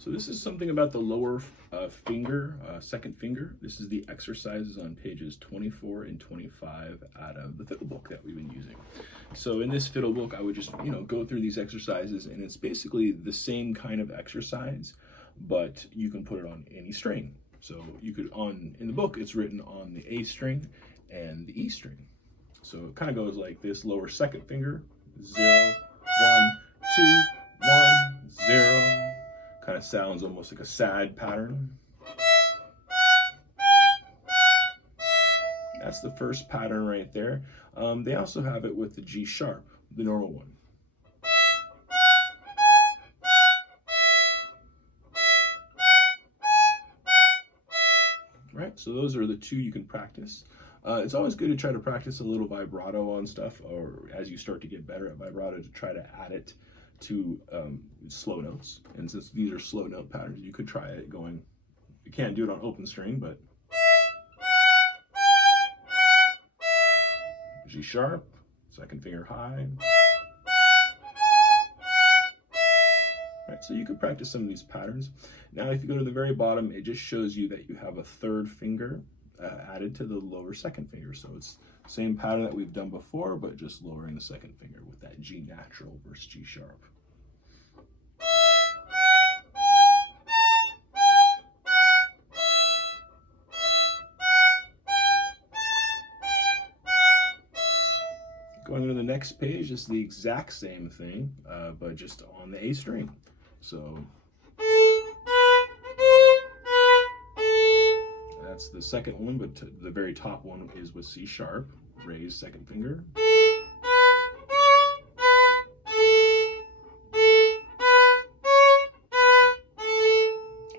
So this is something about the lower finger, second finger. This is the exercises on pages 24 and 25 out of the fiddle book that we've been using. So in this fiddle book, I would just, go through these exercises, and it's basically the same kind of exercise, but you can put it on any string. So you could, in the book, it's written on the A string and the E string. So it kind of goes like this: lower second finger, 0, 1, 2, 1, 0. Kind of sounds almost like a sad pattern. That's the first pattern right there. They also have it with the G sharp, the normal one. Right, so those are the two you can practice. It's always good to try to practice a little vibrato on stuff, or as you start to get better at vibrato, to try to add it to slow notes. And since these are slow note patterns, you could try it going, you can't do it on open string, but G sharp, second finger high. Right, so you could practice some of these patterns. Now if you go to the very bottom, it just shows you that you have a third finger added to the lower second finger. So it's the same pattern that we've done before, but just lowering the second finger with that G natural versus G sharp. Going to the next page is the exact same thing, but just on the A string. So that's the second one, but the very top one is with C sharp, raise second finger.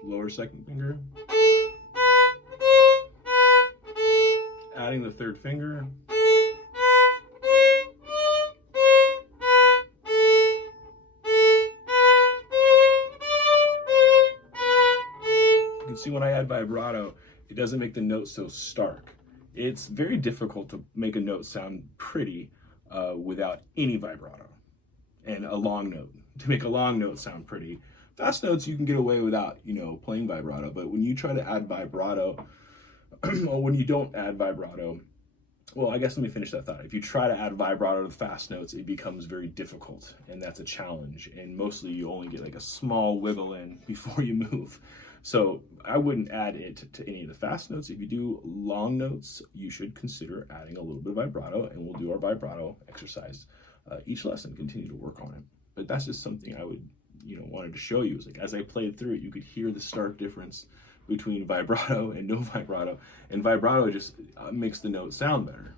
Lower second finger. Adding the third finger. You can see when I add vibrato, it doesn't make the note so stark. It's very difficult to make a note sound pretty without any vibrato. And a long note, to make a long note sound pretty. Fast notes you can get away without, playing vibrato, but when you try to add vibrato, or when you don't add vibrato, well, I guess let me finish that thought. If you try to add vibrato to the fast notes, it becomes very difficult, and that's a challenge. And mostly you only get like a small wiggle in before you move. So I wouldn't add it to any of the fast notes. If you do long notes, you should consider adding a little bit of vibrato, and we'll do our vibrato exercise each lesson, continue to work on it. But that's just something I would, wanted to show you. Is like, as I played through it, you could hear the stark difference between vibrato and no vibrato, and vibrato just makes the note sound better.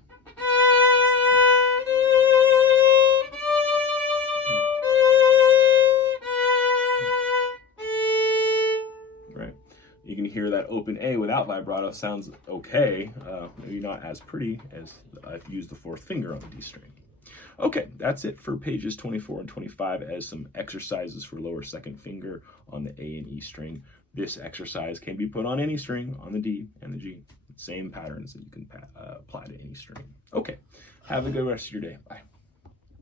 Right, you can hear that open A without vibrato sounds okay, maybe not as pretty as if you use the fourth finger on the D string. Okay, that's it for pages 24 and 25 as some exercises for lower second finger on the A and E string. This exercise can be put on any string, on the D and the G. Same patterns that you can apply to any string. Okay, have a good rest of your day. Bye.